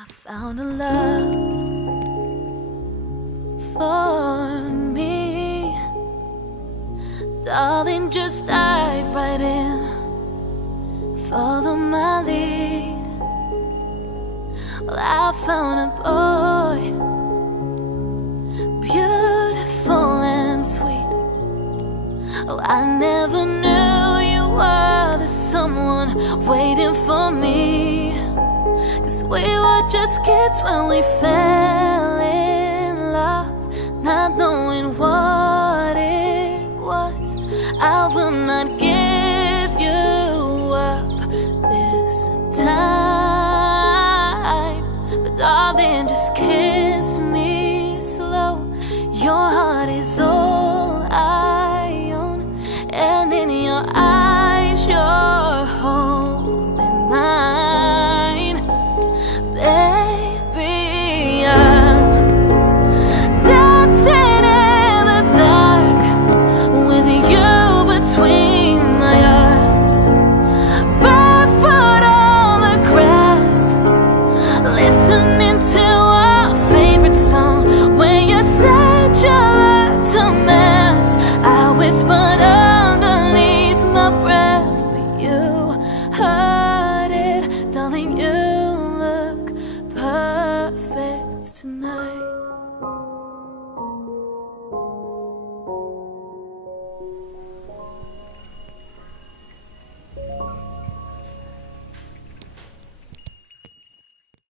I found a love for me. Darling, just dive right in, follow my lead. Well, I found a boy, beautiful and sweet. Oh, I never knew you were the someone waiting for me. 'Cause we were just kids when we fell in love, not knowing what it was. I will not give you up this time, but darling, just kiss me slow. Your heart is all I own, and in your eyes you're holding mine. Baby, I'm dancing in the dark with you between my arms, barefoot on the grass, listening to our favorite song. When you said you looked a mess, I whispered underneath my breath, but you heard it. Darling, you look perfect tonight.